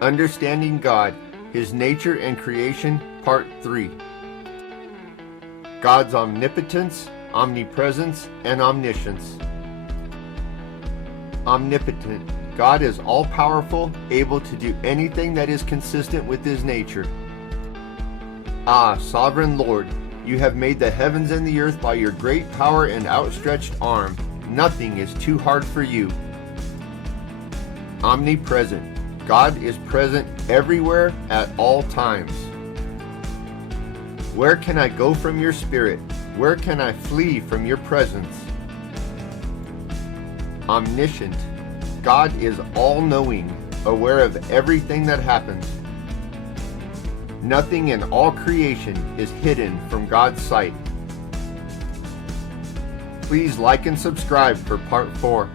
Understanding God, His nature and creation, Part 3. God's omnipotence, omnipresence, and omniscience. Omnipotent. God is all-powerful, able to do anything that is consistent with His nature. Ah, Sovereign Lord, you have made the heavens and the earth by your great power and outstretched arm. Nothing is too hard for you. Omnipresent. God is present everywhere at all times. Where can I go from your spirit? Where can I flee from your presence? Omniscient. God is all-knowing, aware of everything that happens. Nothing in all creation is hidden from God's sight. Please like and subscribe for Part 4.